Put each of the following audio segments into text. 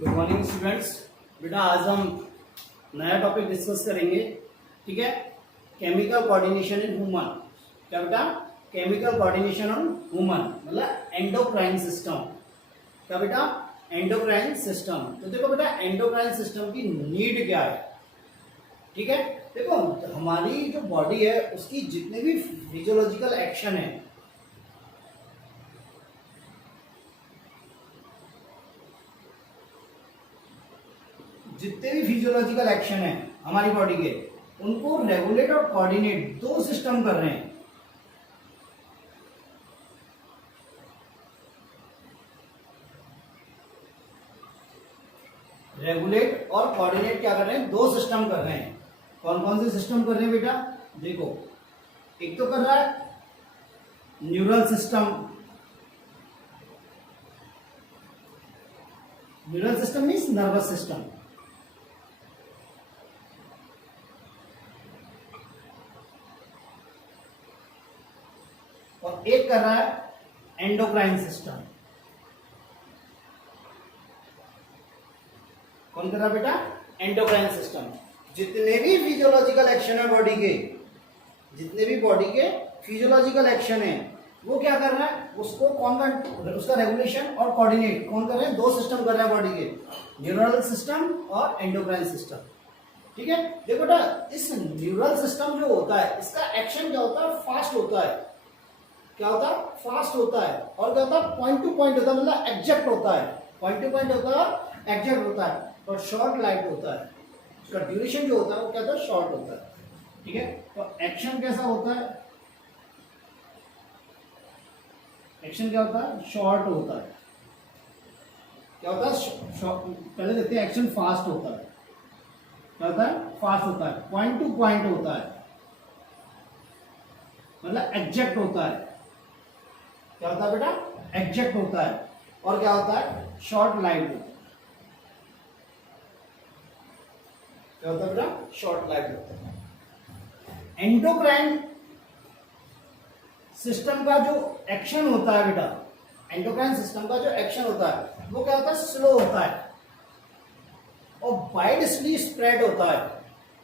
Good morning students. बेटा आज हम नया टॉपिक डिस्कस करेंगे। ठीक है, केमिकल कोऑर्डिनेशन इन ह्यूमन। क्या बेटा? केमिकल कोऑर्डिनेशन इन ह्यूमन मतलब एंडोक्राइन सिस्टम। क्या बेटा? Endocrine system. तो देखो बेटा, एंडोक्राइन सिस्टम की नीड क्या है। ठीक है, देखो हमारी जो बॉडी है उसकी जितने भी फिजियोलॉजिकल एक्शन है, जितने भी फिजियोलॉजिकल एक्शन है हमारी बॉडी के, उनको रेगुलेट और कोऑर्डिनेट दो सिस्टम कर रहे हैं। रेगुलेट और कोऑर्डिनेट क्या कर रहे हैं? दो सिस्टम कर रहे हैं। कौन कौन से सिस्टम कर रहे हैं बेटा? देखो, एक तो कर रहा है neural system. Neural system means nervous system. और एक कर रहा है एंडोक्राइन सिस्टम। कौन कर रहा है बेटा? Endocrine system. जितने भी फिजियोलॉजिकल एक्शन है बॉडी के, जितने भी बॉडी के फिजियोलॉजिकल एक्शन है, वो क्या कर रहा है? उसको कौन कर, उसका रेगुलेशन और कोऑर्डिनेट कौन कर रहे हैं? दो सिस्टम कर रहे हैं बॉडी के, न्यूरल सिस्टम और एंडोक्राइन सिस्टम। ठीक है, देखो बेटा, इस न्यूरल सिस्टम जो होता है, इसका एक्शन क्या होता है? फास्ट होता है। क्या होता है? फास्ट होता है। और क्या होता है? पॉइंट टू पॉइंट होता है, मतलब एग्जैक्ट होता है। पॉइंट टू पॉइंट होता है, एग्जैक्ट होता है। और शॉर्ट लाइफ होता है। उसका ड्यूरेशन जो होता है वो क्या होता है? शॉर्ट होता है। ठीक है, तो एक्शन कैसा होता है? एक्शन क्या होता है? शॉर्ट होता है। क्या होता है? पहले देखते हैं, एक्शन फास्ट होता है। क्या होता है? फास्ट होता है। पॉइंट टू पॉइंट होता है, मतलब एग्जैक्ट होता है। क्या होता है बेटा? एग्जैक्ट होता है। और क्या होता है? शॉर्ट लाइफ होता है। क्या होता है बेटा? शॉर्ट लाइफ होता है। एंडोक्राइन सिस्टम का जो एक्शन होता है बेटा, एंडोक्राइन सिस्टम का जो एक्शन होता है वो क्या होता है? स्लो होता है और वाइडली स्प्रेड होता है।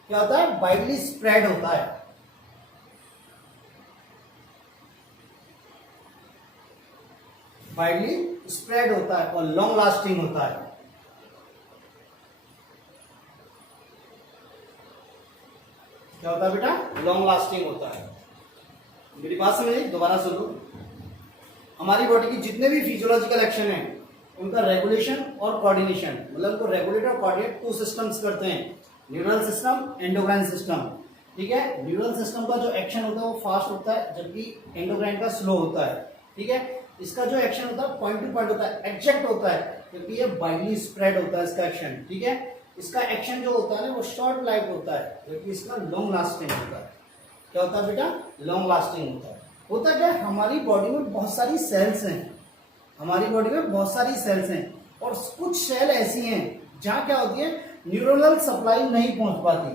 क्या होता है? वाइडली स्प्रेड होता है। वाइडली स्प्रेड होता है और लॉन्ग लास्टिंग होता है। क्या होता है बेटा? लॉन्ग लास्टिंग होता है। मेरी बात समझिए, दोबारा सुन लो। हमारी बॉडी की जितने भी फिजियोलॉजिकल एक्शन है, उनका रेगुलेशन और कोऑर्डिनेशन, मतलब उनको रेगुलेट और कोऑर्डिनेट टू सिस्टम्स करते हैं, न्यूरल सिस्टम, एंडोक्राइन सिस्टम। ठीक है, न्यूरल सिस्टम का जो एक्शन होता है वो फास्ट होता है, जबकि एंडोक्राइन का स्लो होता है। ठीक है, इसका जो एक्शन होता है पॉइंट टू पॉइंट होता है, एग्जैक्ट होता है, क्योंकि ये वाइडली स्प्रेड होता है इसका एक्शन। ठीक है, इसका एक्शन जो होता है ना वो शॉर्ट लाइफ होता है, जबकि इसका लॉन्ग लास्टिंग होता है। क्या होता है बेटा? लॉन्ग लास्टिंग होता है। होता क्या है? हमारी बॉडी में बहुत सारी सेल्स हैं। हमारी बॉडी में बहुत सारी सेल्स हैं और कुछ सेल ऐसी हैं जहां क्या होती है? न्यूरोनल सप्लाई नहीं पहुंच पाती,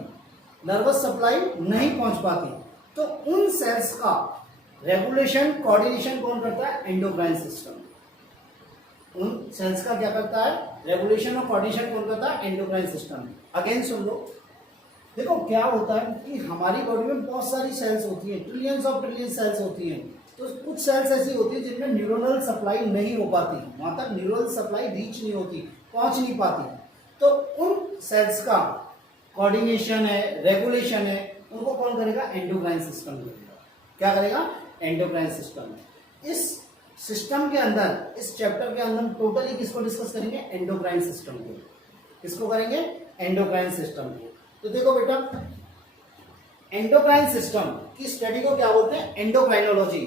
नर्वस सप्लाई नहीं पहुंच पाती। तो उन सेल्स का रेगुलेशन, कोऑर्डिनेशन कौन करता है? Endocrine system. उन सेल्स का क्या करता है? रेगुलेशन और कोऑर्डिनेशन कौन करता है? Endocrine system. अगेन सुन लो, देखो क्या होता है कि हमारी बॉडी में बहुत सारी सेल्स होती हैं, ट्रिलियंस ऑफ ट्रिलियन सेल्स होती हैं। तो कुछ सेल्स ऐसी होती है जिनमें न्यूरोनल सप्लाई नहीं हो पाती, वहां तक न्यूरोनल सप्लाई रीच नहीं होती, पहुंच नहीं पाती। तो उन सेल्स का कोऑर्डिनेशन है, रेगुलेशन है, उनको कौन करेगा? एंडोक्राइन सिस्टम करेगा। क्या करेगा? Endocrine system. इस सिस्टम के अंदर, इस चैप्टर के अंदर टोटली किसको डिस्कस करेंगे? एंडोक्राइन सिस्टम को। किसको करेंगे? एंडोक्राइन सिस्टम को। तो देखो बेटा, एंडोक्राइन सिस्टम की स्टडी को क्या बोलते हैं? Endocrinology.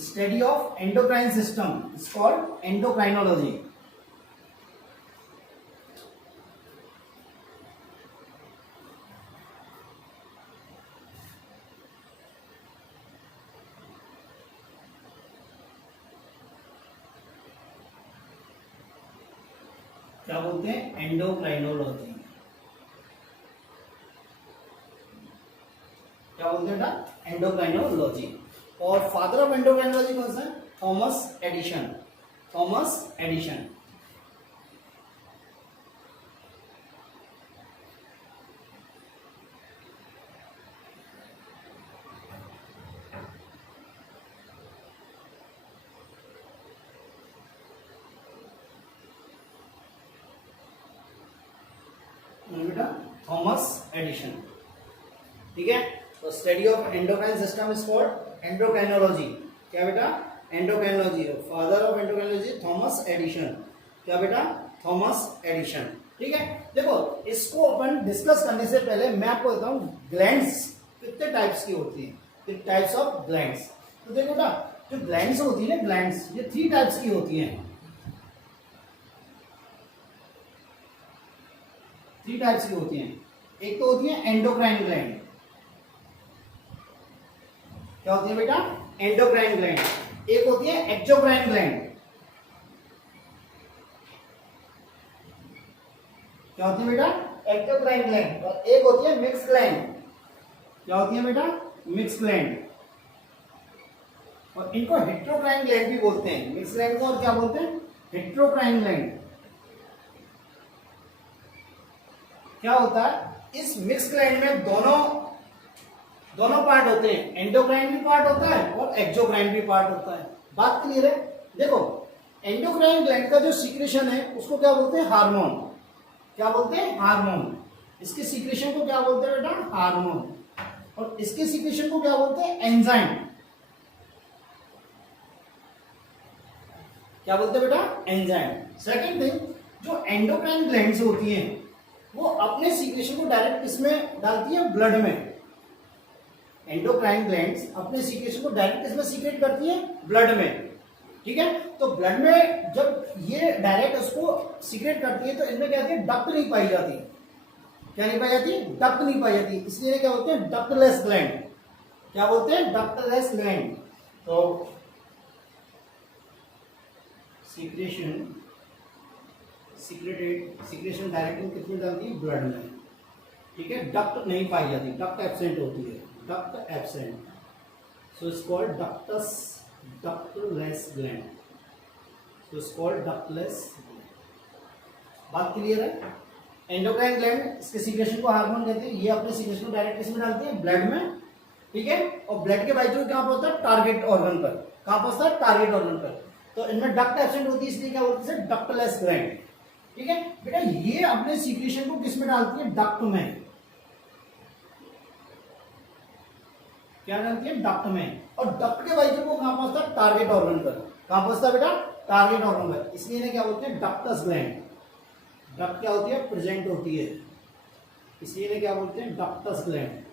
Study of endocrine system is called endocrinology. क्या बोलते हैं? एंडोक्राइनोलॉजी। क्या बोलते हैं? एंडोक्राइनोलॉजी। और फादर ऑफ एंडोक्राइनोलॉजी कौन सा है? Thomas Edison. Thomas Edison. Thomas Edison. ठीक है, तो study of endocrine system is called endocrinology. क्या बेटा? Endocrinology. Father of endocrinology Thomas Edison. क्या बेटा? Thomas Edison. ठीक है, देखो इसको अपन डिस्कस करने से पहले मैं आपको बताता हूँ ग्लैंड्स कितने टाइप्स की होती है, टाइप्स ऑफ ग्लैंड्स। तो देखो ना, जो ग्लैंड्स होती है ना, ग्लैंड्स ये 3 टाइप्स की होती हैं। 3 टाइप्स की होती हैं। एक तो होती है एंडोक्राइन ग्लैंड। क्या होती है बेटा? Endocrine gland. एक होती है एक्सोक्राइन ग्लैंड। क्या होती है बेटा? Exocrine gland. और एक होती है मिक्स ग्लैंड। क्या होती है बेटा? Mix gland. और इनको हेट्रोक्राइन ग्लैंड भी बोलते हैं। मिक्स ग्लैंड को और क्या बोलते हैं? Heterocrine gland. क्या होता है इस मिक्स ग्लैंड में? दोनों पार्ट होते हैं, एंडोक्राइन भी पार्ट होता है और एक्सोक्राइन भी पार्ट होता है। बात क्लियर है? देखो एंडोक्राइन ग्लैंड का जो सीक्रेशन है उसको क्या बोलते हैं? हार्मोन। क्या बोलते हैं? हार्मोन। इसके सीक्रेशन को क्या बोलते हैं बेटा? हार्मोन। और इसके सीक्रेशन को क्या बोलते हैं? एंजाइम। क्या बोलते हैं बेटा? एंजाइम। सेकंड थिंग, जो एंडोक्राइन ग्लैंड्स होती हैं वो अपने सीक्रेशन को डायरेक्ट किसमें डालती है? ब्लड में। एंडोक्राइन ग्लैंड्स अपने सीक्रेशन को डायरेक्ट किसमें सीक्रेट करती है? ब्लड में। ठीक है, तो ब्लड में जब ये डायरेक्ट उसको सीक्रेट करती है तो इनमें क्या होती है? डक्ट नहीं पाई जाती। क्या नहीं पाई जाती? डक्ट नहीं पाई जाती। इसलिए क्या बोलते हैं? Ductless gland. क्या बोलते हैं? Ductless gland. तो सीक्रेशन डायरेक्ट किसमें डालती है? ब्लड में। ठीक है, डक्ट नहीं पाई जाती, डक्ट एब्सेंट होती है, duct absent. So it's called ductless gland. So it's called ductless. बात क्लियर है? एंडोक्राइन ग्लैंड इसके सीक्रेशन को हार्मोन कहते हैं। ये अपने सीक्रेशन को डायरेक्ट किसमें डालती है? ब्लड में। ठीक है, और ब्लड के बाजू कहां पर होता है? टारगेट ऑर्गन पर। कहां पर होता है? टारगेट ऑर्गन पर। तो इनमें डक्ट एब्सेंट होती है, इसलिए क्या बोलते हैं? Ductless gland. ठीक है बेटा, ये अपने सीक्रेशन को किसमें डालती है? डक्ट में। क्या डालती है? डक्ट में। और डक्ट के बाजू को कहां पहुंचता है? टारगेट ऑर्गन पर। कहां पहुंचता है बेटा? टारगेट ऑर्गन पर। इसलिए इन्हें क्या बोलते हैं? Ductus gland. डक्ट क्या होती है? प्रेजेंट होती है, इसलिए इन्हें क्या बोलते हैं? Ductus gland.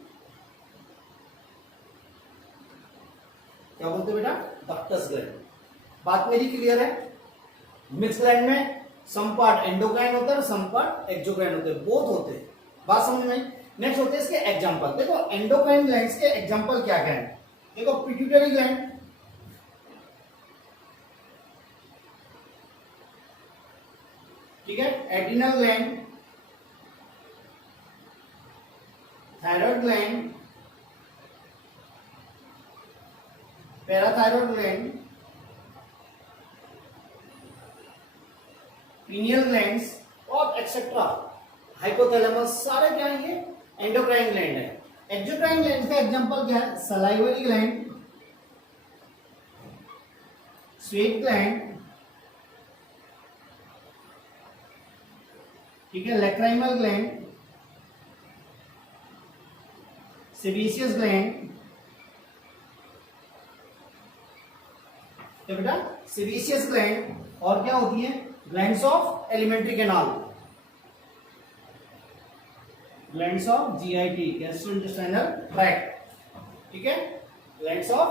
क्या बोलते हैं बेटा? Ductus gland. बात मेरी क्लियर है? मिक्स ग्लैंड में सम पार्ट एंडोक्राइन होता है, सम पार्ट एक्सोक्राइन होते हैं, बोथ होते हैं। बात समझ में आई? नेक्स्ट होते हैं इसके एग्जांपल। देखो एंडोक्राइन ग्लैंड्स के एग्जांपल क्या क्या है। देखो पिट्यूटरी ग्लैंड, ठीक है, adrenal gland, thyroid gland, parathyroid gland, pineal glands और एक्सेट्रा, हाइपोथैलेमस, सारे क्या है? ये एंडोक्राइन ग्लैंड है। एक्सोक्राइन ग्लैंड का एग्जांपल क्या है? सलाइवरी ग्लैंड, स्वेट ग्लैंड, ठीक है, लैक्राइमल ग्लैंड, सेबेशियस ग्लैंड। तो बेटा सेबेशियस ग्लैंड, और क्या होती है? Glands of alimentary canal, glands of GIT, gastrointestinal tract. ठीक है, ग्लैंड्स ऑफ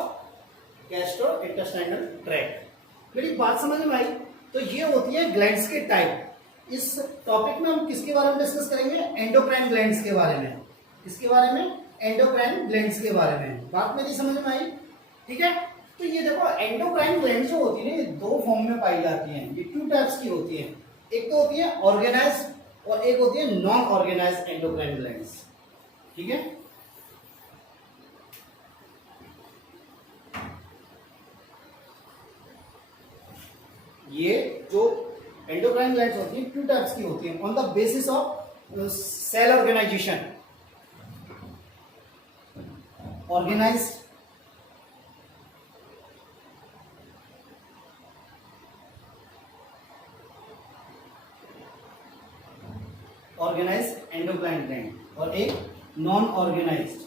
गैस्ट्रोइंटेस्टाइनल ट्रैक्ट। मेरी बात समझ में आई? तो ये होती है ग्लैंड्स के टाइप। इस टॉपिक में हम किसके बारे में डिस्कस करेंगे? एंडोक्राइन ग्लैंड्स के बारे में। किसके बारे में? एंडोक्राइन ग्लैंड्स के बारे में। बात मेरी समझ में आई? ठीक है, तो ये देखो एंडोक्राइन ग्लैंड्स जो होती है ये 2 फॉर्म में पाई जाती हैं। ये 2 टाइप्स की होती हैं। एक तो होती है ऑर्गेनाइज्ड और एक होती है नॉन ऑर्गेनाइज्ड एंडोक्राइन ग्लैंड्स। ठीक है, ये जो एंडोक्राइन ग्लैंड्स होती हैं 2 टाइप्स की होती हैं on the basis of cell organisation. Organised organised endocrine gland और एक नॉन ऑर्गेनाइज्ड।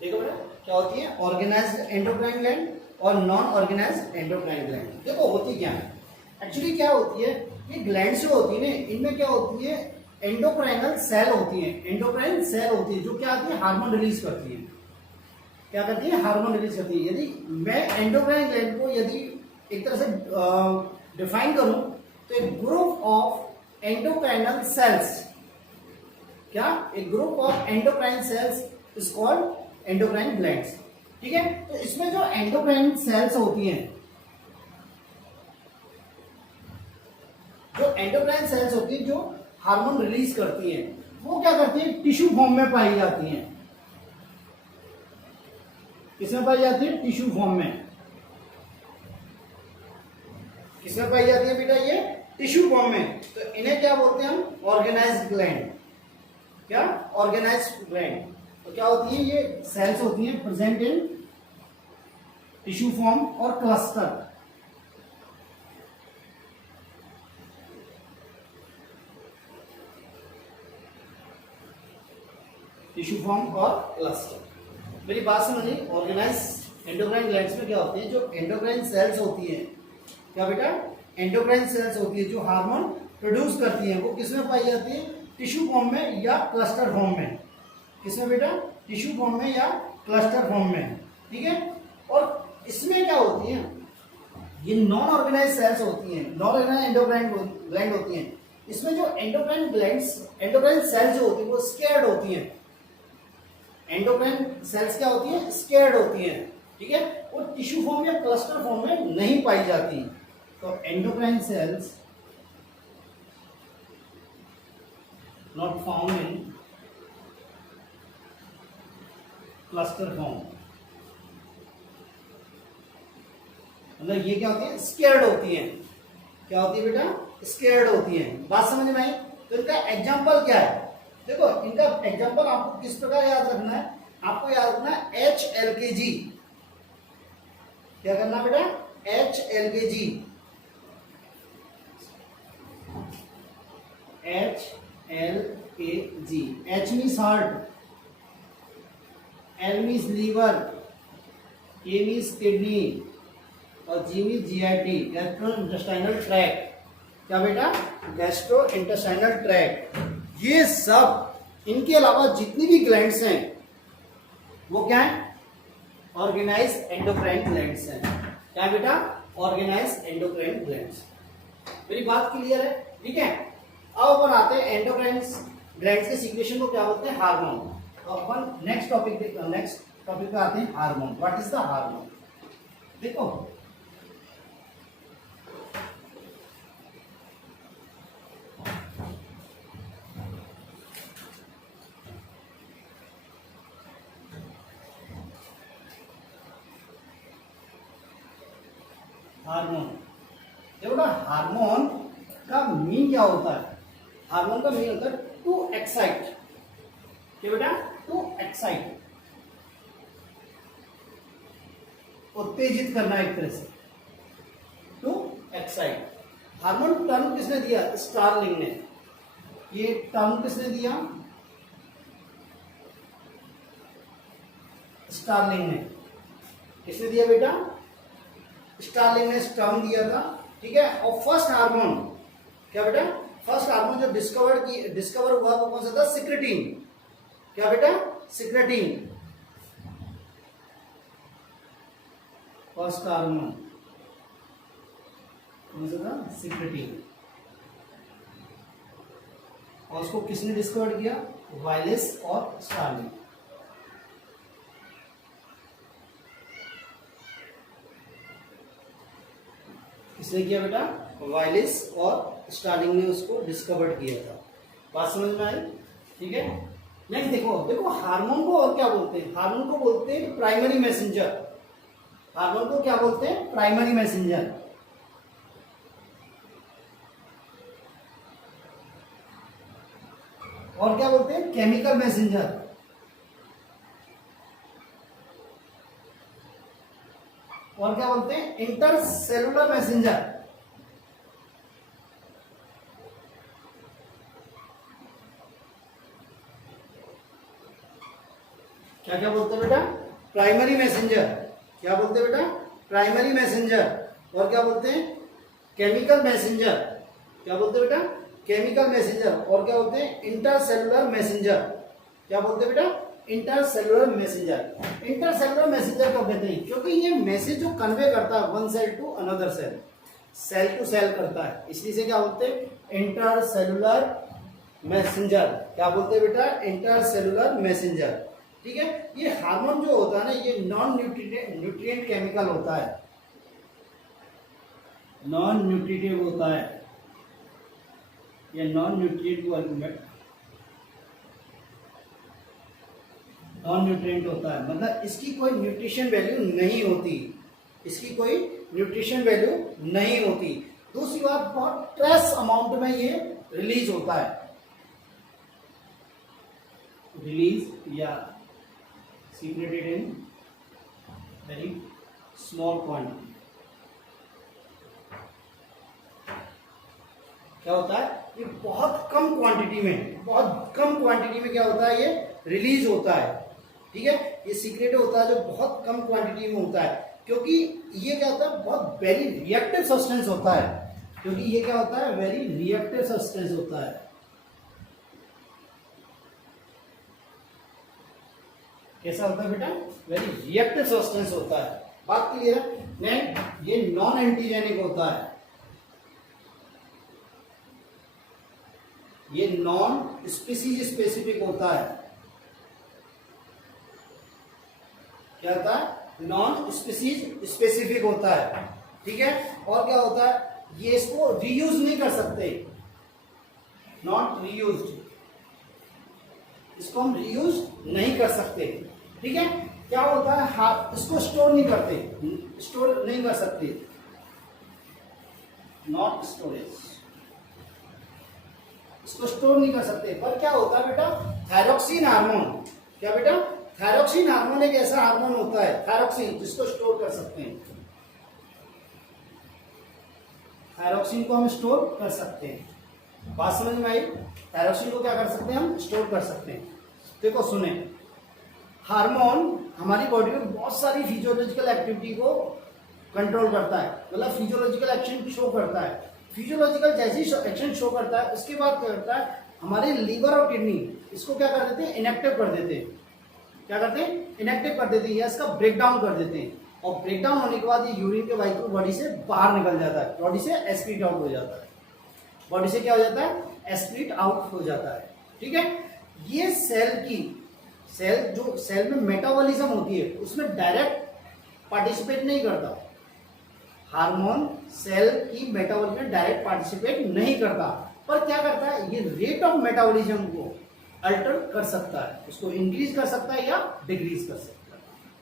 देखो बेटा क्या होती है ऑर्गेनाइज्ड एंडोक्राइन ग्लैंड और नॉन ऑर्गेनाइज्ड एंडोक्राइन ग्लैंड। देखो होती क्या है, एक्चुअली क्या होती है, ये ग्लैंड्स जो होती है ना, इनमें क्या होती है एंडोक्राइनल सेल होती है, एंडोक्राइन सेल होती है जो क्या आती है हार्मोन रिलीज करती है। क्या करती है, हार्मोन रिलीज करती है। यदि मैं एंडोक्राइन ग्लैंड को यदि एक तरह से डिफाइन करूं तो एक ग्रुप ऑफ एंडोक्राइनल सेल्स, क्या एक group of endocrine cells is called endocrine glands. ठीक है, तो इसमें जो एंडोक्राइन सेल्स होती हैं, जो एंडोक्राइन सेल्स होती है जो हार्मोन रिलीज करती हैं, वो क्या करती है टिश्यू फॉर्म में पाई जाती हैं। किसमें पाई जाती है, टिश्यू फॉर्म में। किसमें पाई जाती है बेटा, ये टिश्यू फॉर्म में। तो इन्हें क्या बोलते हैं हम, ऑर्गेनाइज्ड ग्लैंड। क्या, ऑर्गेनाइज्ड ग्लैंड। तो क्या होती है, ये सेल्स होती हैं प्रेजेंट इन टिश्यू फॉर्म और क्लस्टर। टिश्यू फॉर्म और क्लस्टर। मेरी बात समझिए, ऑर्गेनाइज्ड एंडोक्राइन ग्लैंड्स में क्या होती है, जो एंडोक्राइन सेल्स होती है, क्या बेटा एंडोक्राइन सेल्स होती है जो हार्मोन प्रोड्यूस करती है, वो किसमें पाई जाती है, टिश्यू फॉर्म में या क्लस्टर फॉर्म में। किसमें बेटा, टिश्यू फॉर्म में या क्लस्टर फॉर्म में। ठीक है, और इसमें क्या होती है, ये नॉन ऑर्गेनाइज सेल्स होती हैं, नॉन ऑर्गेनाइज एंडोक्राइन ग्लैंड होती हैं। इसमें जो एंडोक्राइन ग्लैंड्स, एंडोक्राइन सेल्स जो होती है वो स्केयर्ड होती हैं। एंडोक्राइन सेल्स क्या होती है, स्केयर्ड होती हैं। ठीक है, वो टिश्यू फॉर्म या क्लस्टर फॉर्म में नहीं पाई जाती। तो endocrine cells not found in cluster form, मतलब ये क्या होती है, स्केयर्ड होती हैं। क्या होती है बेटा, स्केयर्ड होती हैं। बात समझ में आई। तो इनका एग्जाम्पल क्या है, देखो इनका एग्जाम्पल आपको किस प्रकार याद रखना है, आपको याद रखना है HLKG। क्या करना बेटा, HLKG। HLKG। H means heart, L means liver, K means kidney और G means GIT, gastrointestinal tract. क्या बेटा, गैस्ट्रो इंटेस्टाइनल ट्रैक्ट। ये सब, इनके अलावा जितनी भी ग्लैंड्स हैं वो क्या है, ऑर्गेनाइज एंडोक्राइन ग्लैंड्स हैं। क्या है बेटा, ऑर्गेनाइज एंडोक्राइन ग्लैंड्स। मेरी बात क्लियर है। ठीक है, अब अपन आते हैं एंडोक्राइन ग्लैंड्स के सीक्रेशन को क्या बोलते हैं, हार्मोन। तो अपन नेक्स्ट टॉपिक पे आते हैं, hormone. What is the hormone. देखो हार्मोन, देखो ना हार्मोन का मीन क्या होता है, हार्मोन का मीन होता है टू एक्साइट। क्या बेटा, टू एक्साइट, उत्तेजित करना एक तरह से, टू एक्साइट। हार्मोन टर्म किसने दिया, स्टार्लिंग ने। ये टर्म किसने दिया, स्टार्लिंग ने। किसने दिया बेटा, स्टार्लिंग ने टर्म दिया था। ठीक है, और फर्स्ट हार्मोन, क्या बेटा, फर्स्ट हार्मोन जो डिस्कवर हुआ वो कौन सा था, सिक्रेटिन। क्या बेटा, सिक्रेटिन। फर्स्ट हार्मोन कौन सा था, सिक्रेटिन। और उसको किसने डिस्कवर किया, वायलिस और स्टार्लिंग। किसने किया बेटा, वायलिस और स्टार्लिंग ने उसको डिस्कवर किया था। बात समझ में आई। ठीक है, नेक्स्ट देखो हार्मोन को और क्या बोलते हैं, हार्मोन को बोलते हैं प्राइमरी मैसेंजर। हार्मोन को क्या बोलते हैं, प्राइमरी मैसेंजर। और क्या बोलते हैं, केमिकल मैसेंजर। और क्या बोलते हैं इंटर सेलुलर मैसेंजर। क्या क्या बोलते हैं बेटा, प्राइमरी मैसेंजर। क्या बोलते हैं बेटा, प्राइमरी मैसेंजर। और क्या बोलते हैं केमिकल मैसेंजर। क्या बोलते हैं बेटा, केमिकल मैसेंजर। और क्या बोलते हैं इंटरसेलुलर मैसेंजर। क्या बोलते हैं बेटा, इंटरसेलुलर मैसेंजर। इंटरसेलुलर मैसेंजर कब कहते हैं, क्योंकि ये मैसेज जो कन्वे करता है one cell to another cell, cell to cell करता है, इसलिए से क्या बोलते हैं इंटरसेलुलर मैसेंजर। क्या बोलते हैं बेटा, इंटरसेलुलर मैसेंजर। ठीक है, ये हार्मोन जो होता है ना, ये नॉन न्यूट्रिएंट केमिकल होता है, नॉन न्यूट्रिटिव होता है, ये नॉन न्यूट्रिएंट होता है, मतलब इसकी कोई न्यूट्रिशन वैल्यू नहीं होती, इसकी कोई न्यूट्रिशन वैल्यू नहीं होती। दूसरी बात, बहुत ट्रेस अमाउंट में ये रिलीज होता है, रिलीज या secreted in very small quantity। क्या होता है, ये बहुत कम क्वांटिटी में, बहुत कम क्वांटिटी में क्या होता है, ये रिलीज होता है। ठीक है, ये सीक्रेट होता है जो बहुत कम क्वांटिटी में होता है, क्योंकि ये क्या होता है, बहुत वेरी रिएक्टिव सब्सटेंस होता है, क्योंकि ये क्या होता है, वेरी रिएक्टिव सब्सटेंस होता है। कैसा होता है बेटा, वेरी रिएक्टिव सब्सटेंस होता है। बात क्लियर है। नेक्स्ट, ये नॉन एंटीजेनिक होता है, ये नॉन स्पीसीज स्पेसिफिक होता है। क्या होता है, नॉन स्पीसीज स्पेसिफिक होता है। ठीक है, और क्या होता है, ये इसको रीयूज नहीं कर सकते, नॉट रीयूज्ड, इसको हम रीयूज नहीं कर सकते। ठीक है, क्या होता है, हाथ इसको स्टोर नहीं करते, स्टोर नहीं कर सकते, नॉट स्टोरेज, इसको स्टोर नहीं कर सकते। पर क्या होता है बेटा, थायरोक्सिन हार्मोन। क्या बेटा, थायरोक्सिन हार्मोन एक ऐसा हार्मोन होता है, थायरोक्सिन, जिसको स्टोर कर सकते हैं, थायरोक्सिन को हम स्टोर कर सकते हैं। बात समझ में आई, थायरोक्सिन को क्या कर सकते हैं, हम स्टोर कर सकते हैं। देखो सुने, हार्मोन हमारी बॉडी में बहुत सारी फिजियोलॉजिकल एक्टिविटी को कंट्रोल करता है, मतलब फिजियोलॉजिकल एक्शन शो करता है। फिजियोलॉजिकल जैसे ही एक्शन शो करता है, उसके बाद क्या करता है, हमारे लीवर और किडनी इसको क्या कर देते हैं, इनएक्टिव कर देते हैं। क्या करते हैं, इनएक्टिव कर देते हैं, या इसका ब्रेक डाउन कर देते हैं। और ब्रेक डाउन होने के बाद ये यूरिन के वायु बॉडी से बाहर निकल जाता है, बॉडी से एक्सक्रीट आउट हो जाता है, बॉडी से क्या हो जाता है, एक्सक्रीट आउट हो जाता है। ठीक है, ये सेल जो सेल में मेटाबॉलिज्म होती है, उसमें डायरेक्ट पार्टिसिपेट नहीं करता। हार्मोन सेल की मेटाबॉलिज्म में डायरेक्ट पार्टिसिपेट नहीं करता, पर क्या करता है, ये रेट ऑफ मेटाबॉलिज्म को अल्टर कर सकता है, उसको इंक्रीज कर सकता है या डिक्रीज कर सकता है,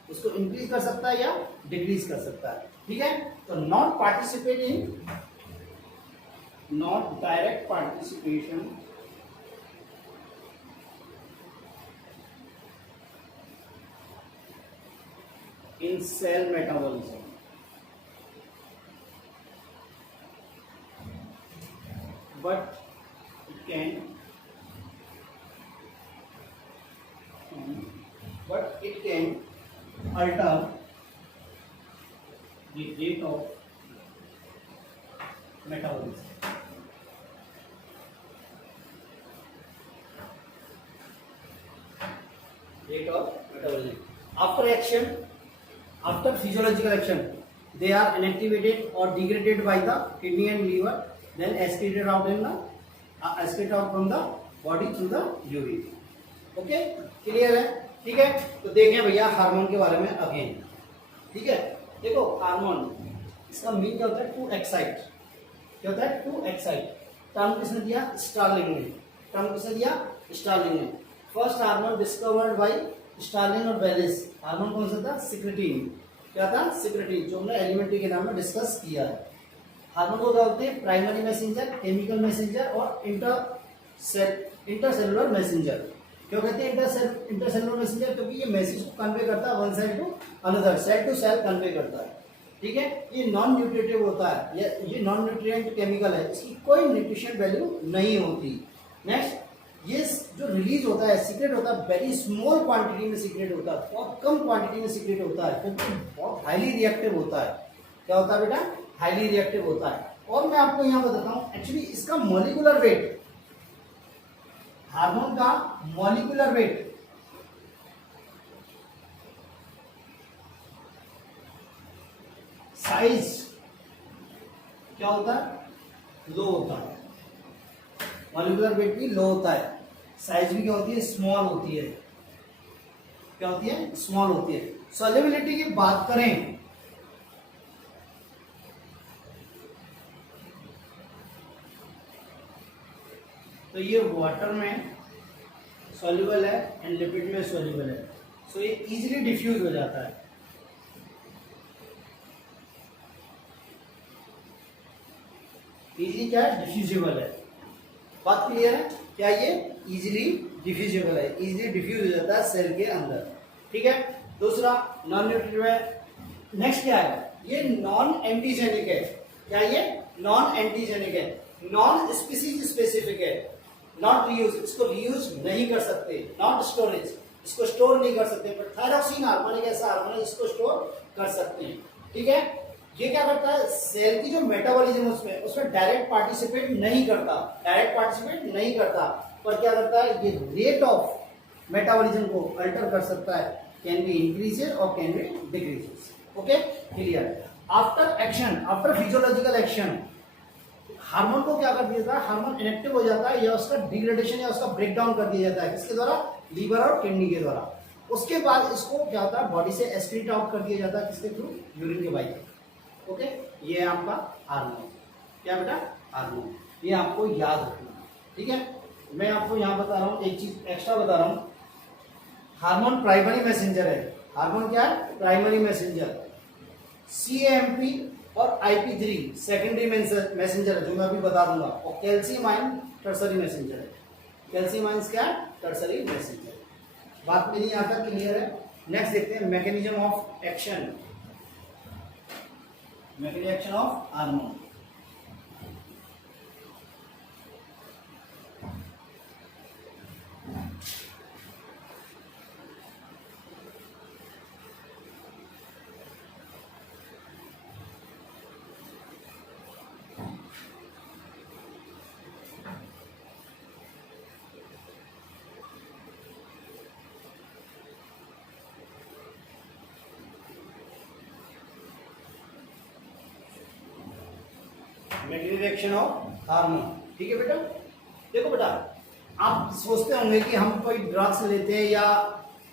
उसको इंक्रीज कर सकता है या डिक्रीज कर सकता है। ठीक है, तो not participate in, not direct participation in cell metabolism, but it can alter the rate of metabolism. Rate of metabolism after action, after physiological action, they are inactivated or degraded by the kidney and liver, then excreted out from the body through the urine. Okay, clear है। ठीक है, तो देखें भैया hormone के बारे में again. ठीक है, देखो हार्मोन, इसका मीन क्या होता है, टू एक्साइट। क्या होता है, टू एक्साइट। टर्म किसने दिया, स्टार्लिंग ने। टर्म किसने दिया, स्टार्लिंग ने। First hormone discovered by Starling और वेलिस। हार्मोन कौन सा था, सिक्रेटिन। क्या था, सिक्रेटिन, जो हमने एलिमेंट्री के नाम में डिस्कस किया है। हार्मोन को क्या बोलते हैं, प्राइमरी मैसेंजर, केमिकल मैसेंजर और इंटरसेलुलर मैसेंजर। क्यों कहते हैं इंटरसेलुलर मैसेंजर, क्योंकि ये मैसेज को कन्वे करता है one side to another, cell to cell convey करता है। ठीक है, ये नॉन न्यूट्रिटिव होता है, ये नॉन न्यूट्रिएंट केमिकल है, इसकी कोई न्यूट्रिशन वैल्यू नहीं होती। नेक्स्ट, ये जो रिलीज होता है, सीक्रेट होता है, वेरी स्मॉल क्वांटिटी में सीक्रेट होता है, बहुत कम क्वांटिटी में सीक्रेट होता है, क्योंकि बहुत हाईली रिएक्टिव होता है। क्या होता है बेटा? हाईली रिएक्टिव होता है। और मैं आपको यहाँ बताता हूँ, एक्चुअली इसका मॉलिक्यूलर वेट, हार्मोन का मॉलिक्यूलर वेट साइज क्या होता है? लो होता है। मॉलिक्यूलर वेट भी लो होता है, साइज भी क्या होती है? स्मॉल होती है। क्या होती है? स्मॉल होती है। सॉल्युबिलिटी की बात करें तो ये वाटर में सॉल्युबल है एंड लिपिड में सॉल्युबल है, सो ये इजीली डिफ्यूज हो जाता है। इजीली क्या है? डिफ्यूजिबल है। बात क्लियर है? क्या ये इजीली डिफ्यूजिबल है, इजीली डिफ्यूज हो जाता है सेल के अंदर। ठीक है, दूसरा नॉन न्यूट्रिटिव है। नेक्स्ट क्या है? ये नॉन एंटीजेनिक है। क्या ये? नॉन एंटीजेनिक है, नॉन स्पीसीज स्पेसिफिक है, नॉट रीयूज, इसको रीयूज नहीं कर सकते, नॉट स्टोरेज, इसको स्टोर नहीं कर सकते, बट थायरोक्सिन हार्मोन एक ऐसा हार्मोन है इसको स्टोर कर सकते हैं। ठीक है, ये क्या करता है? सेल की जो मेटाबॉलिज्म उसमें डायरेक्ट पार्टिसिपेट नहीं करता, डायरेक्ट पार्टिसिपेट नहीं करता, पर क्या करता है? ये रेट ऑफ मेटाबॉलिज्म को अल्टर कर सकता है, कैन बी इंक्रीजेस और can be decreases. Okay, clear. After action, after physiological action, hormone को क्या कर दिया जाता है? हार्मोन इनएक्टिव हो जाता है या उसका डिग्रेडेशन या उसका ब्रेकडाउन कर दिया जाता है, किसके द्वारा? लीवर और किडनी के द्वारा। उसके बाद इसको क्या होता है? बॉडी से एक्सक्रीट आउट कर दिया जाता है, किसके थ्रू? यूरिन के बाई। ओके, ये है आपका हार्मोन। क्या बेटा? हार्मोन। ये आपको याद रखना। ठीक है, मैं आपको यहाँ बता रहा हूँ, एक चीज एक्स्ट्रा बता रहा हूँ। हार्मोन प्राइमरी मैसेंजर है। हार्मोन क्या है? Primary messenger. CAMP और IP3 सेकेंडरी मैसेंजर है, जो मैं अभी बता दूंगा। और कैल्शियम आयन टर्सरी मैसेंजर है। कैल्शियम आयन क्या है? Tertiary messenger. बात मेरी यहाँ तक क्लियर है। नेक्स्ट देखते हैं mechanism of action, mechanism action of hormone. Mechanical reaction of hormone. ठीक है बेटा, देखो बेटा, आप सोचते होंगे कि हम कोई ड्रग्स लेते हैं, या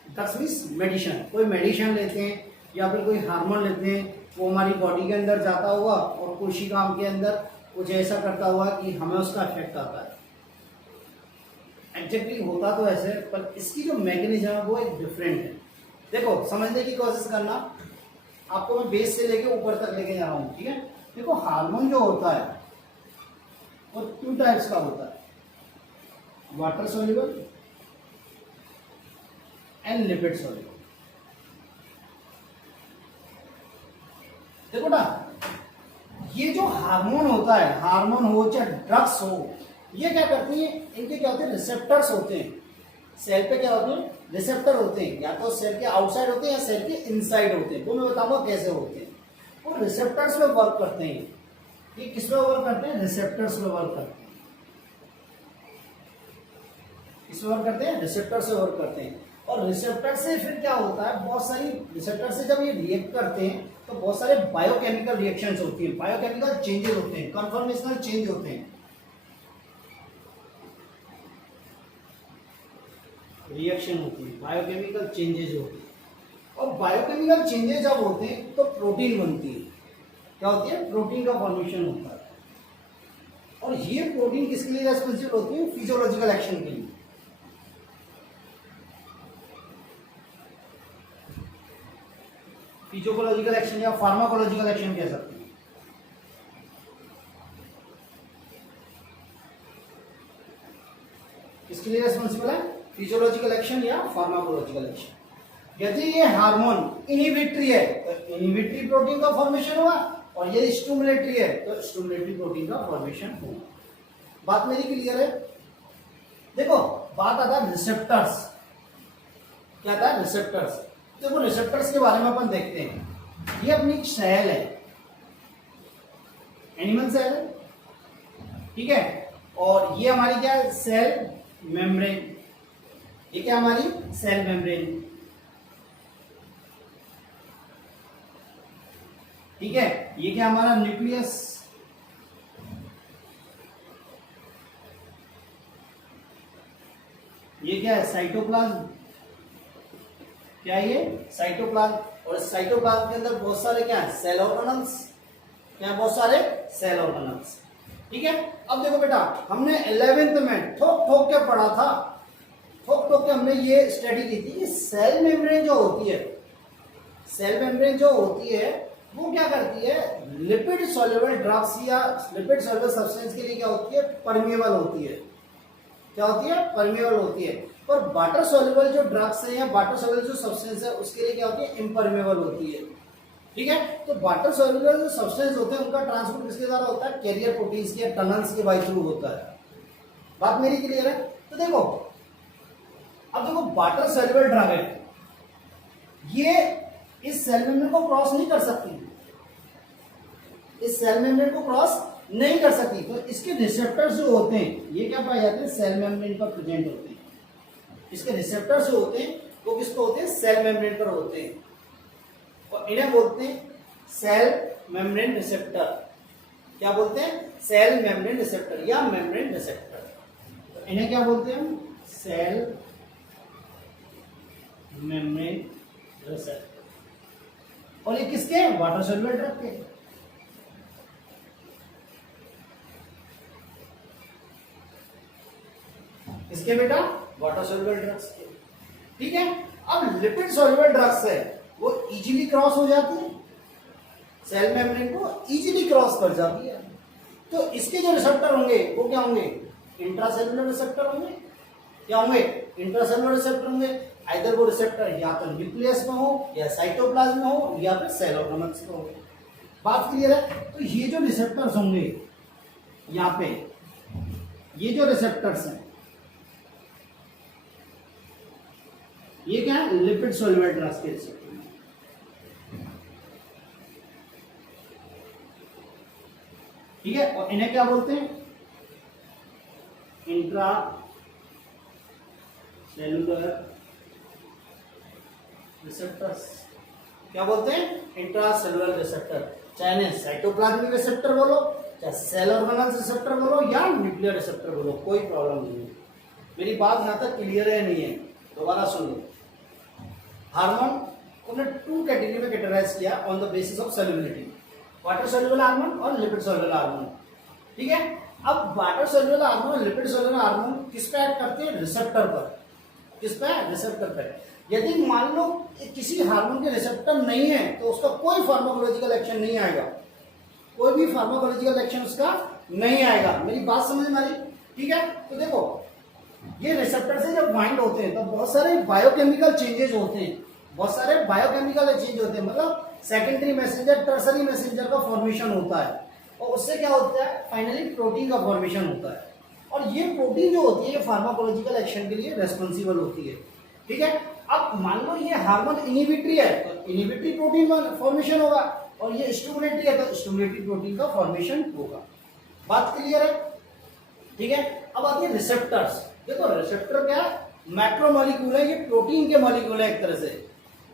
ड्रग्स मीन्स मेडिसिन, कोई मेडिसिन लेते हैं या फिर कोई हार्मोन लेते हैं, वो हमारी बॉडी के अंदर जाता हुआ और कोशिकाओं के अंदर कुछ ऐसा करता हुआ कि हमें उसका इफेक्ट आता है। एग्जैक्टली होता तो ऐसे, पर इसकी जो मैकेनिज्म है वो एक डिफरेंट है। देखो, समझने की कोशिश करना, आपको मैं बेस से लेके ऊपर तक लेके जा रहा हूँ। ठीक है, देखो, हार्मोन जो होता है वो 2 टाइप्स का होता है, water soluble and lipid soluble. देखो ना, ये जो हार्मोन होता है, हार्मोन हो चाहे ड्रग्स हो, ये क्या करती है? इनके क्या होते हैं? रिसेप्टर्स होते हैं। सेल पे क्या होते हैं? रिसेप्टर होते हैं, या तो सेल के आउटसाइड होते हैं या सेल के इनसाइड होते हैं। वो मैं बताऊंगा कैसे होते हैं। वो रिसेप्टर्स पे वर्क करते हैं। ये किस पे वर्क करते हैं? रिसेप्टर्स पे वर्क करते हैं। किस पे वर्क करते हैं? रिसेप्टर से वर्क करते हैं। और रिसेप्टर से फिर क्या होता है? बहुत सारी रिसेप्टर से जब ये रिएक्ट करते हैं तो बहुत सारे बायोकेमिकल रिएक्शंस होती हैं, बायोकेमिकल चेंजेस होते हैं, कन्फर्मेशनल चेंज होते हैं। रिएक्शन होती है, बायोकेमिकल चेंजेस होते हैं। और बायोकेमिकल चेंजेस जब होते हैं तो प्रोटीन बनती है। क्या होती है? प्रोटीन का फॉर्मेशन होता है। और ये प्रोटीन किसके लिए रेस्पॉन्सिबल होती है? फिजियोलॉजिकल एक्शन के लिए। फिजियोलॉजिकल एक्शन या फार्माकोलॉजिकल एक्शन कह सकते हैं। किसके लिए रेस्पॉन्सिबल है? फिजियोलॉजिकल एक्शन या फार्माकोलॉजिकल एक्शन। यदि ये हार्मोन इनहिबिटरी है तो इनहिबिटरी प्रोटीन का फॉर्मेशन हुआ, और यदि स्टिमुलेटरी है तो स्टिमुलेटरी प्रोटीन का फॉर्मेशन होगा। बात मेरी क्लियर है? देखो बात आता है रिसेप्टर्स। क्या था? रिसेप्टर्स। देखो रिसेप्टर्स के बारे में अपन देखते हैं। ये अपनी एक सेल है, एनिमल सेल है, ठीक है। और ये हमारी क्या है? Cell membrane. ये क्या हमारी? सेल मेम्ब्रेन, ठीक है। ये क्या हमारा? न्यूक्लियस। ये क्या है? साइटोप्लाज्म। क्या है ये? साइटोप्लाज्म। और साइटोप्लाज्म के अंदर बहुत सारे क्या है? Cell organelles. क्या है? बहुत सारे सेल ऑर्गेनल्स, ठीक है। अब देखो बेटा, हमने 11th में ठोक ठोक के पढ़ा था, ठोक ठोक के हमने ये स्टडी की थी कि सेल मेम्ब्रेन जो होती है, सेल मेम्ब्रेन जो होती है वो क्या करती है? लिपिड सॉल्युबल ड्रग्स या लिपिड सॉल्युबल सब्सटेंस के लिए क्या होती है? परमिएबल होती है। क्या होती है? परमिएबल होती है। पर वाटर सॉल्युबल जो ड्रग्स है या वाटर सॉल्युबल जो सब्सटेंस है उसके लिए क्या होती है? इम्परमेबल होती है, ठीक है। तो वाटर सॉल्युबल जो सब्सटेंस होते हैं उनका ट्रांसपोर्ट किसके द्वारा होता है? कैरियर प्रोटीन्स के टनल्स के बाई थ्रू होता है। बात मेरी क्लियर है? तो देखो, अब देखो वाटर सॉल्युबल ड्रग है, ये इस सेल मेम्ब्रेन को क्रॉस नहीं कर सकती, इस सेल मेम्ब्रेन को क्रॉस नहीं कर सकती। तो इसके रिसेप्टर्स जो होते हैं ये क्या पाए जाते हैं? सेल मेम्ब्रेन पर प्रेजेंट होते हैं। इसके रिसेप्टर्स जो होते हैं वो किसको होते हैं? सेल मेम्ब्रेन पर होते हैं, और इन्हें बोलते हैं सेल मेम्ब्रेन रिसेप्टर। क्या बोलते हैं? सेल मेम्ब्रेन रिसेप्टर या मेम्ब्रेन रिसेप्टर। तो इन्हें क्या बोलते हैं? Cell membrane receptor. और ये किसके? वाटर सॉल्युबल ड्रग के। किसके बेटा? वाटर सॉल्युबल ड्रग्स के, ठीक है। अब लिपिड सॉल्युबल ड्रग्स है वो इजीली क्रॉस हो जाती है, सेल मेम्ब्रेन को इजीली क्रॉस कर जाती है। तो इसके जो रिसेप्टर होंगे वो क्या होंगे? इंट्रासेलुलर रिसेप्टर होंगे। क्या होंगे? इंट्रासेलुलर रिसेप्टर होंगे। आइदर वो रिसेप्टर या तो न्यूक्लियस में हो या साइटोप्लाज्म में हो या फिर सेल ऑर्गेनल्स में हो। बात क्लियर है? तो ये जो रिसेप्टर्स होंगे यहाँ पे, ये जो रिसेप्टर्स हैं ये क्या है? लिपिड सॉल्युबल ड्रग्स के रिसेप्टर, ठीक है। और इन्हें क्या बोलते हैं? Intra cellular receptors. क्या बोलते हैं? Intra cellular receptor. चाहे साइटोप्लाज्मिक रिसेप्टर बोलो, चाहे सेल ऑर्गेनल्स रिसेप्टर बोलो या न्यूक्लियर रिसेप्टर बोलो, कोई प्रॉब्लम नहीं है। मेरी बात यहां तक क्लियर है नहीं है? दोबारा सुन लो। हार्मोन को हमने 2 कैटेगरी में कैटेगराइज किया on the basis of solubility, water soluble hormone और लिपिड सॉल्युबल हार्मोन, ठीक है। अब वाटर सॉल्युबल हार्मोन और लिपिड सॉल्युबल हार्मोन किस पे एक्ट करते हैं? रिसेप्टर पर। किस पे? रिसेप्टर पे। यदि मान लो किसी हार्मोन के रिसेप्टर नहीं है तो उसका कोई फार्माकोलॉजिकल एक्शन नहीं आएगा, कोई भी फार्माकोलॉजिकल एक्शन उसका नहीं आएगा। मेरी बात समझ में आ रही? ठीक है। तो देखो ये रिसेप्टर से जब बाइंड होते हैं तो बहुत सारे बायोकेमिकल चेंजेस होते हैं, बहुत सारे बायोकेमिकल चेंज होते हैं, मतलब सेकेंडरी मैसेंजर, टर्सरी मैसेंजर का फॉर्मेशन होता है, और उससे क्या होता है? फाइनली प्रोटीन का फॉर्मेशन होता है। और ये प्रोटीन जो होती है ये फार्माकोलॉजिकल एक्शन के लिए रेस्पॉन्सिबल होती है, ठीक है। अब मान लो ये हार्मोन इनहिबिटरी है तो इनहिबिटरी प्रोटीन फॉर्मेशन होगा, और ये स्टिमुलेटरी है तो स्टिमुलेटरी प्रोटीन का फॉर्मेशन होगा। बात क्लियर है? ठीक है। अब आती है रिसेप्टर्स। देखो रिसेप्टर क्या? मैक्रोमोलिक्यूल है, ये प्रोटीन के मॉलिक्यूल है एक तरह से।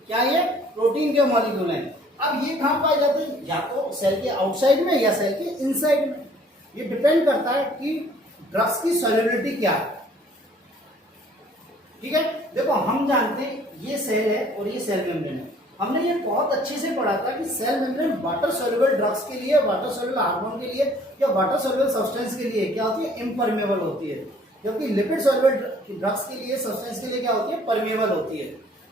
क्या ये? प्रोटीन के मॉलिक्यूल हैं। अब ये कहां पाए जाते हैं? या तो सेल के आउटसाइड में या सेल के इनसाइड में। ये डिपेंड करता है कि ड्रग्स की सॉल्युबिलिटी क्या है, ठीक है। देखो हम जानते हैं ये सेल है और ये सेल मेम्ब्रेन है। हमने ये बहुत अच्छे से पढ़ा था कि cell membrane water soluble drugs के लिए, वाटर सॉल्युबल हार्मोन के लिए या वाटर सॉल्युबल सब्सटेंस के लिए क्या होती है? इम्परमेबल होती है, जबकि लिपिड सॉल्युबल ड्रग्स के लिए, सब्सटेंस के लिए क्या होती है? परमेबल होती है।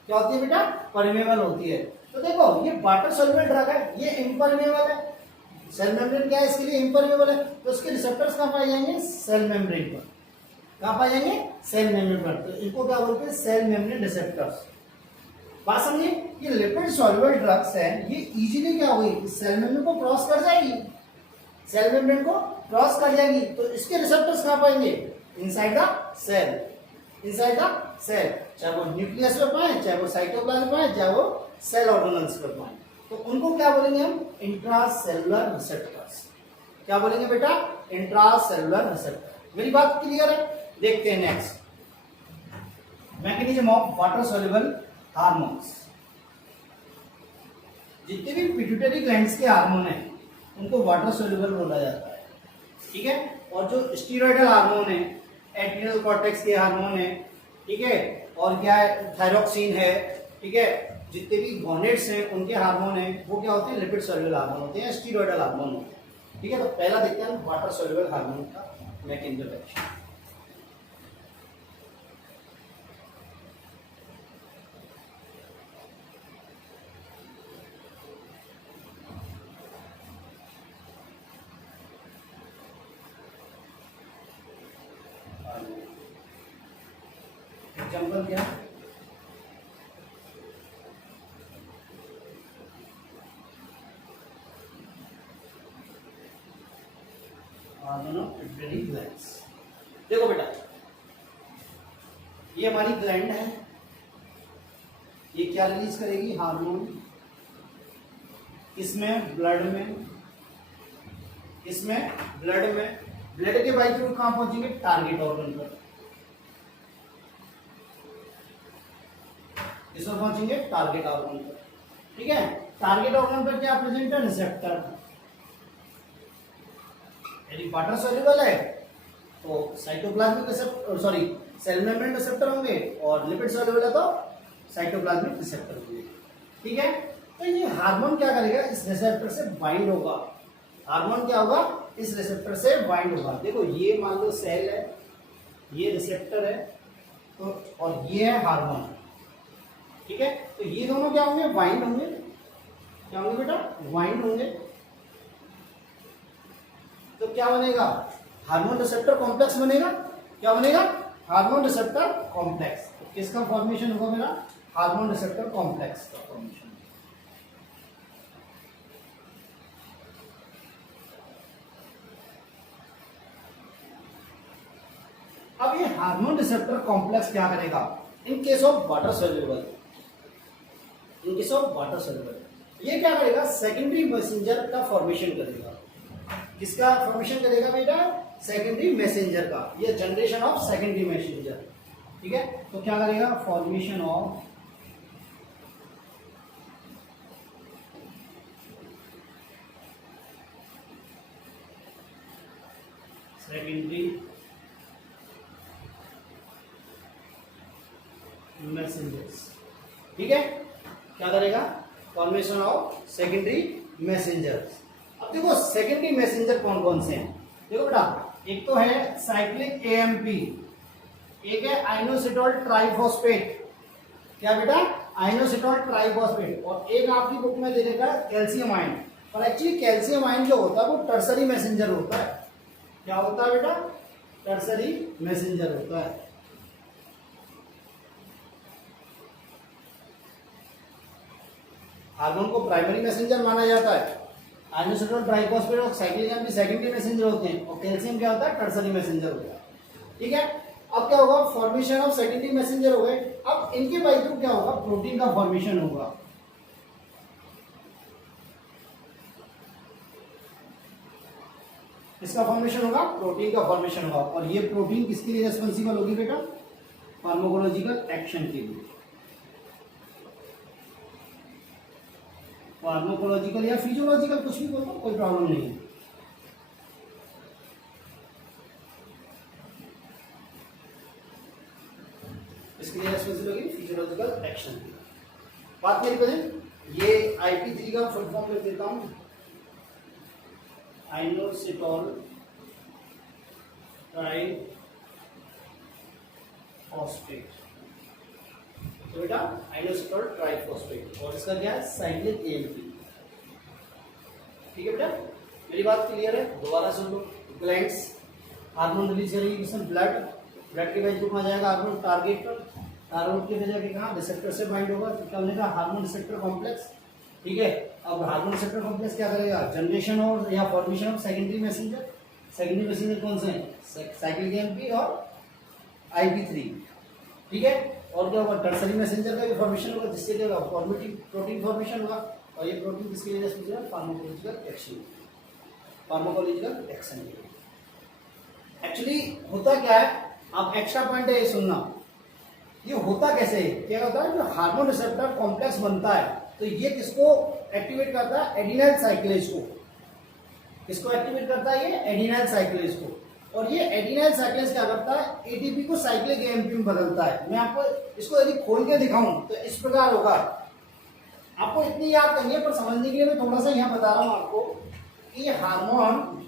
क्या होती है बेटा? परमेबल होती है। तो देखो ये वाटर सॉल्युबल ड्रग है, ये इम्परमेबल है। सेल मेम्ब्रेन क्या है? इसके लिए इम्परमेबल है, तो उसके रिसेप्टर्स कहां पाए जाएंगे? सेल मेम्ब्रेन पर। कहां पाए जाएंगे? सेल मेम्ब्रेन पर। तो इनको क्या बोलते हैं? Cell membrane receptors. बात समझिए, ये लिपिड सॉल्युबल ड्रग्स है, ये इजीली क्या होगी, सेल मेम्ब्रेन को क्रॉस कर जाएगी, सेल मेम्ब्रेन को क्रॉस कर जाएगी, तो इसके रिसेप्टर्स कहां पाएंगे, inside the cell, inside the cell, चाहे वो न्यूक्लियस में पाए, चाहे वो साइटोप्लाज्म पाए, चाहे वो सेल ऑर्गेनल्स में पाए, तो उनको क्या बोलेंगे हम, इंट्रासेलुलर रिसेप्टर्स। क्या बोलेंगे बेटा, इंट्रासेलुलर रिसेप्टर। मेरी बात क्लियर है? देखते हैं next, mechanism of water soluble hormones. जितने भी पिट्यूटरी ग्लैंड्स के हार्मोन हैं उनको वाटर सॉल्युबल बोला जाता है, ठीक है। और जो स्टीरॉयडल हार्मोन है, एड्रिनल कॉर्टेक्स के हार्मोन है, ठीक है, और क्या है, थायरोक्सिन है, ठीक है, जितने भी गॉनेड्स हैं उनके हार्मोन है, वो क्या होते हैं, लिपिड सॉल्युबल हार्मोन होते हैं, स्टीरॉयडल हार्मोन होते हैं, ठीक है। तो पहला देखते हैं वाटर सॉल्युबल हार्मोन का मैकेनिज्म ऑफ एक्शन। एग्जाम्पल क्या, देखो बेटा, ये हमारी ग्लैंड है, ये क्या रिलीज करेगी, हार्मोन, इसमें ब्लड में, इसमें ब्लड में, ब्लड के बाई थ्रू कहां पहुंचेंगे, टारगेट ऑर्गन पर, इसमें पहुंचेंगे टारगेट ऑर्गन पर, ठीक है। टारगेट ऑर्गन पर क्या प्रेजेंट है, रिसेप्टर। यदि वाटर सॉल्युबल है तो cytoplasmic receptor, sorry cell membrane receptor होंगे, और लिपिड सॉल्युबल है तो साइटोप्लाज्मिक रिसेप्टर होंगे, ठीक है। तो ये हार्मोन क्या करेगा, इस रिसेप्टर से बाइंड होगा, हार्मोन क्या होगा, इस रिसेप्टर से बाइंड होगा। देखो ये मान लो सेल है, ये रिसेप्टर है, तो और ये है हार्मोन, ठीक है। तो ये दोनों क्या होंगे, बाइंड होंगे, क्या होंगे बेटा, बाइंड होंगे, तो क्या बनेगा, हार्मोन रिसेप्टर कॉम्प्लेक्स बनेगा, क्या बनेगा, हार्मोन रिसेप्टर कॉम्प्लेक्स। तो किसका फॉर्मेशन होगा मेरा, हार्मोन रिसेप्टर कॉम्प्लेक्स का फॉर्मेशन। अब ये हार्मोन रिसेप्टर कॉम्प्लेक्स क्या करेगा, in case of water soluble, in case of water soluble ये क्या करेगा, सेकेंडरी मैसेंजर का फॉर्मेशन करेगा। किसका फॉर्मेशन करेगा बेटा, सेकेंडरी मैसेंजर का, ये जनरेशन ऑफ सेकेंडरी मैसेंजर, ठीक है। तो क्या करेगा, फॉर्मेशन ऑफ सेकेंडरी मैसेंजर्स, ठीक है। क्या करेगा, फॉर्मेशन ऑफ सेकेंडरी मैसेंजर्स। अब देखो सेकेंडरी मैसेंजर कौन कौन से हैं, देखो बेटा, एक तो है साइक्लिक एएमपी, एक है आइनोसिटोल ट्राइफॉस्फेट, क्या बेटा, आइनोसिटोल ट्राइफॉस्फेट, और एक आपकी बुक में दे देगा कैल्शियम आयन। पर एक्चुअली कैल्शियम आयन जो होता है वो टर्सरी मैसेंजर होता है, क्या होता है बेटा, टर्सरी मैसेंजर होता है। हार्मोन को प्राइमरी मैसेंजर माना जाता है, आइनोसिटोल ट्राइफॉस्फेट और साइक्लिक एएमपी सेकेंडरी मैसेंजर होते हैं, और कैल्शियम क्या होता है, टर्सरी मैसेंजर होता है, ठीक है। अब क्या होगा, फॉर्मेशन ऑफ सेकेंडरी मैसेंजर हो गए। अब इनके बाई थ्रू क्या होगा, प्रोटीन का फॉर्मेशन होगा, इसका फॉर्मेशन होगा, प्रोटीन का फॉर्मेशन होगा, और ये प्रोटीन किसके लिए रेस्पॉन्सिबल होगी बेटा, फार्माकोलॉजिकल एक्शन के लिए, फार्माकोलॉजिकल या फिजियोलॉजिकल कुछ भी बोलो, कोई प्रॉब्लम नहीं है। इसके लिए रेस्पॉन्सिबल होगी फिजियोलॉजिकल एक्शन की। बात मेरी बहन, ये IP3 का फुल फॉर्म लिख देता हूं, आइनोसिटोल ट्राइफॉस्फेट, तो बेटा आइनोसिटोल ट्राइफॉस्फेट, और इसका क्या है, साइक्लिक एएमपी, ठीक है बेटा। मेरी बात क्लियर है, दोबारा सुन लो। ग्लैंड्स हार्मोन रिलीज करेगी, इसमें ब्लड, ब्लड के बाद आ जाएगा हार्मोन टारगेट पर, टारगेट की वजह के कहाँ रिसेप्टर से बाइंड होगा, तो क्या बनेगा हार्मोन रिसेप्टर कॉम्प्लेक्स। ठीक है, अब हार्मोन रिसेप्टर कॉम्प्लेक्स क्या करेगा, जनरेशन और या formation of secondary messenger. Secondary messenger कौन से हैं, साइक्लिक एएमपी और IP3। ठीक है, और क्या होगा टर्सरी मैसेंजर का भी फॉर्मेशन होगा, जिससे क्या होगा प्रोटीन फॉर्मेशन होगा, और ये प्रोटीन किसकी वजह से होगा, फार्माकोलॉजिकल एक्शन। एक्चुअली होता क्या है, आप एक्स्ट्रा पॉइंट है ये सुनना, ये होता कैसे है, क्या होता है, जो हार्मोन रिसेप्टर कॉम्प्लेक्स बनता है तो ये किसको एक्टिवेट करता है, एडिनाइल साइक्लेज को। किसको एक्टिवेट करता है, ये एडिनाइल साइक्लेज को। और ये एडिनाइल साइक्लेज क्या करता है, एटीपी को साइक्लिक एएमपी में बदलता है। मैं आपको इसको यदि खोल के दिखाऊं तो इस प्रकार होगा, आपको इतनी याद करनी है, पर समझने के लिए मैं थोड़ा सा यहाँ बता रहा हूं आपको कि हार्मोन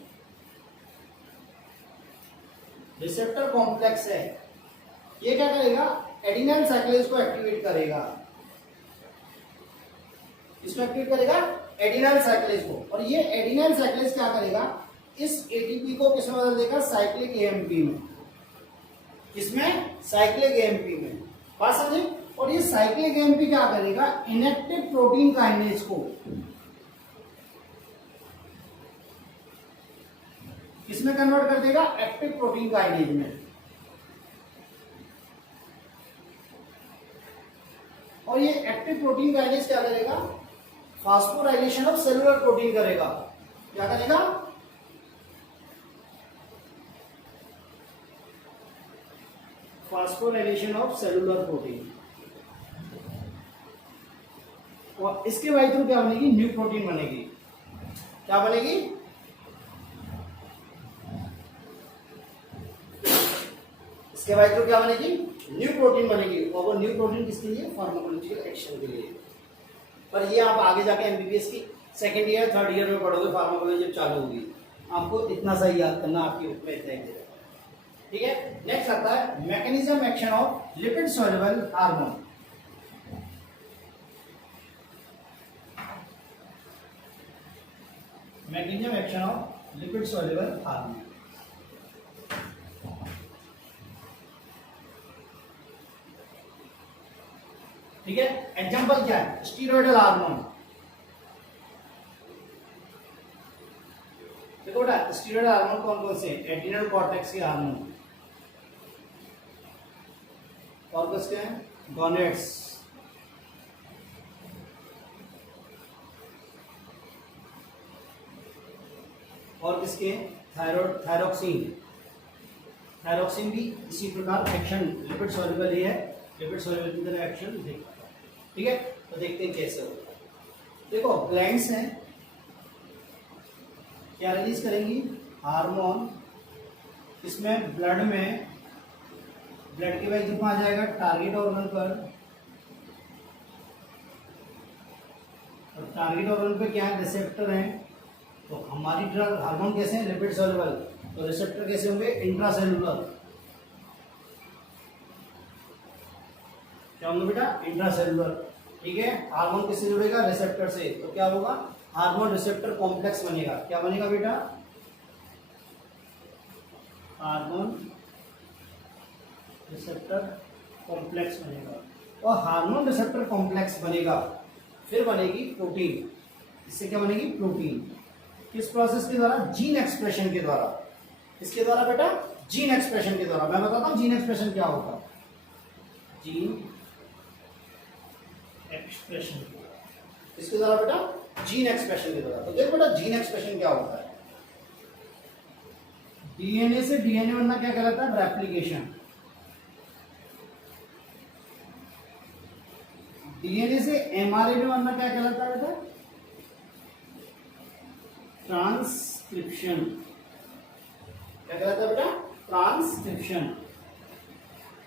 रिसेप्टर कॉम्प्लेक्स है, ये क्या करेगा, एडिनाइल साइक्लेज को एक्टिवेट करेगा। इसको एक्टिवेट करेगा एडिनाइल साइक्लेज को, और ये एडिनाइल साइक्लेज क्या करेगा, इस एटीपी को किसमें बदल देगा, साइक्लिक एएमपी में। किसमें, साइक्लिक एएमपी में। बात समझे। और ये साइक्लिक एएमपी क्या करेगा, इनएक्टिव प्रोटीन काइनेज को किसमें कन्वर्ट कर देगा, एक्टिव प्रोटीन काइनेज में। और ये एक्टिव प्रोटीन काइनेज क्या करेगा, फास्फोराइलेशन ऑफ सेलुलर प्रोटीन करेगा। क्या करेगा, फास्फोराइलेशन ऑफ सेलुलर प्रोटीन। और इसके बाई थ्रू क्या बनेगी, न्यू प्रोटीन बनेगी। क्या बनेगी, इसके बाई थ्रू क्या बनेगी, न्यू प्रोटीन बनेगी। और वो न्यू प्रोटीन किसके लिए, फार्माकोलॉजिकल एक्शन के लिए। पर ये आप आगे जाके एमबीबीएस की सेकेंड ईयर थर्ड ईयर में पढ़ोगे, फार्माकोलॉजी जब चालू होगी, आपको इतना सही याद करना, आपके उसमें इतना ही देगा। ठीक है, नेक्स्ट आता है mechanism action of lipid soluble hormone. Mechanism action of lipid soluble hormone. ठीक है, एग्जांपल क्या है, स्टीरॉयडल हार्मोन। देखो बेटा, स्टीरॉयडल हार्मोन कौन कौन से, एड्रिनल कॉर्टेक्स के हार्मोन, और किसके हैं, गॉनेड्स, और किसके, थायराइड, थायरोक्सिन भी इसी प्रकार एक्शन लिपिड सॉल्युबल ही है, लिपिड सॉल्युबल की तरह एक्शन देखा। ठीक है, तो देखते हैं कैसे होगा। देखो ग्लैंड्स हैं, क्या रिलीज करेंगी, हार्मोन। इसमें ब्लड में, ब्लड के वैल्यू आ जाएगा टारगेट ऑर्गन पर, और टारगेट ऑर्गन पे क्या है, रिसेप्टर हैं। तो हमारी ड्रग हार्मोन कैसे हैं, लिपिड सॉल्युबल, तो रिसेप्टर कैसे होंगे, इंट्रासेलुलर। क्या होंगे बेटा, इंट्रासेलुलर। ठीक है, हार्मोन किससे जुड़ेगा, रिसेप्टर से, तो क्या होगा, हार्मोन रिसेप्टर कॉम्प्लेक्स बनेगा। क्या बनेगा बेटा, हार्मोन रिसेप्टर कॉम्प्लेक्स बनेगा। और हार्मोन रिसेप्टर कॉम्प्लेक्स बनेगा, फिर बनेगी प्रोटीन। इससे क्या बनेगी, प्रोटीन। किस प्रोसेस के द्वारा, जीन एक्सप्रेशन के द्वारा। इसके द्वारा बेटा, जीन एक्सप्रेशन के द्वारा। मैं बताता हूं जीन एक्सप्रेशन क्या होगा, जीन एक्सप्रेशन इसके द्वारा बेटा, जीन एक्सप्रेशन के द्वारा। तो देखो बेटा, जीन एक्सप्रेशन क्या होता है, डीएनए से डीएनए बनना क्या कहलाता है, रेप्लिकेशन। डीएनए से एमआरएनए बनना क्या कहलाता है बेटा, ट्रांसक्रिप्शन। क्या कहलाता है बेटा, ट्रांसक्रिप्शन।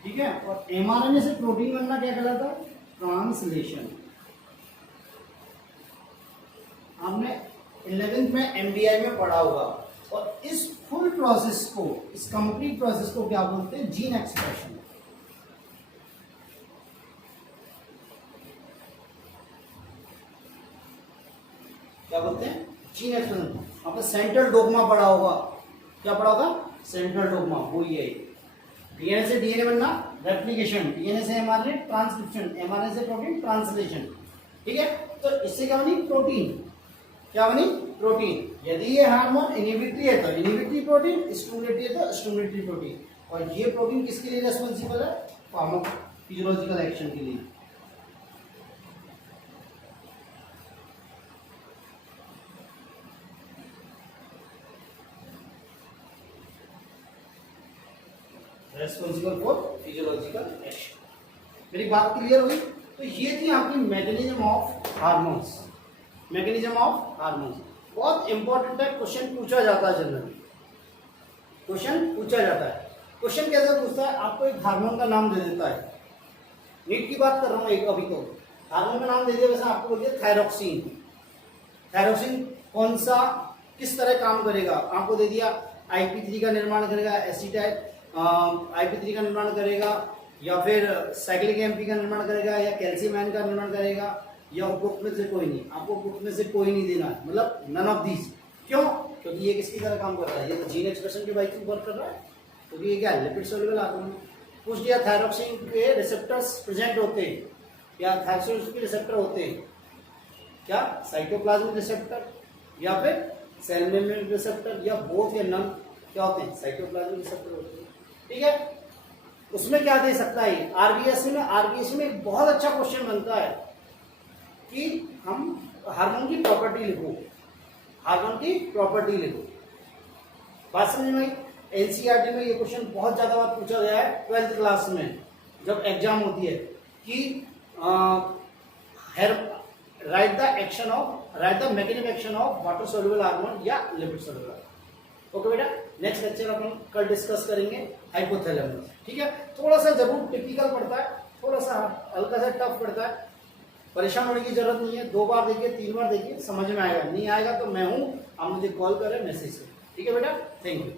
ठीक है, और एमआरएनए से प्रोटीन बनना क्या कहलाता है, ट्रांसलेशन। हमने 11th में एमडीआई में पढ़ा होगा। और इस फुल प्रोसेस को, इस कंप्लीट प्रोसेस को क्या बोलते हैं, जीन एक्सप्रेशन। क्या बोलते हैं, जीन एक्सप्रेशन। आपने सेंट्रल डोग्मा पढ़ा होगा, क्या पढ़ा होगा, सेंट्रल डोग्मा, वो ये डीएनए से डीएनए बनना, रेप्लिकेशन, डीएनए से एमआरएनए ट्रांसक्रिप्शन, एमआरएनए से प्रोटीन ट्रांसलेशन। ठीक है, तो इससे क्या बनी प्रोटीन, क्या बनी प्रोटीन। यदि ये हार्मोन इनहिबिटरी है तो इनहिबिटरी प्रोटीन, स्टिमुलेटरी है तो स्टिमुलेटरी प्रोटीन। और ये प्रोटीन किसके लिए रेस्पॉन्सिबल है, फार्माकोफिजियोलॉजिकल एक्शन के लिए। Responsible for physiological action. मेरी बात क्लियर हुई। तो ये थी आपकी mechanism of hormones, mechanism of hormones. बहुत इंपॉर्टेंट है, क्वेश्चन पूछा जाता है जनरली, क्वेश्चन पूछा जाता है। क्वेश्चन कैसे पूछता है, आपको एक हार्मोन का नाम दे देता है, नीट की बात कर रहा हूँ एक, अभी तो हार्मोन का नाम दे दिया, वैसे आपको बोल दिया थायरोक्सिन। थायरोक्सिन कौन सा किस तरह काम करेगा, आपको दे दिया IP3 का निर्माण करेगा, एसिटाइल IP3 का निर्माण करेगा, या फिर साइक्लिक MP का निर्माण करेगा, या कैल्शियम आयन का निर्माण करेगा, या उपरोक्त में से कोई नहीं। आपको उपरोक्त में से कोई नहीं देना है, मतलब नन ऑफ दीज। क्यों, क्योंकि ये किसकी तरह काम कर रहा है, ये तो जीन एक्सप्रेशन के बाइक वर्क कर रहा है, क्योंकि ये क्या है लिपिड सोल्यूबल हार्मोन। पूछ दिया थायरोक्सिन के रिसेप्टर्स प्रेजेंट होते हैं, या थायरोक्सिन के रिसेप्टर होते हैं क्या, साइटोप्लाज्मिक रिसेप्टर या फिर सेल मेम्ब्रेन रिसेप्टर, या बोथ या नन, क्या होते हैं साइटोप्लाज्मिक रिसेप्टर होते हैं। ठीक है, उसमें क्या दे सकता है आरबीएससी में, आरबीएससी में एक बहुत अच्छा क्वेश्चन बनता है कि हम हार्मोन की प्रॉपर्टी लिखो, हार्मोन की प्रॉपर्टी लिखो। बात समझ में आई। एनसीईआरटी में ये क्वेश्चन बहुत ज्यादा बार पूछा गया है 12th क्लास में जब एग्जाम होती है कि right the action of, right the mechanism action of water soluble hormone या लिपिड सोल्यूबल। ओके बेटा, नेक्स्ट लेक्चर अपन कल डिस्कस करेंगे हाइपोथैलेमस। ठीक है, थोड़ा सा जरूर टिपिकल पड़ता है, थोड़ा सा हल्का सा टफ पड़ता है, परेशान होने की जरूरत नहीं है। 2 बार देखिए, 3 बार देखिए, समझ में आएगा। नहीं आएगा तो मैं हूं, आप मुझे कॉल करें, मैसेज करें। ठीक है बेटा, थैंक यू।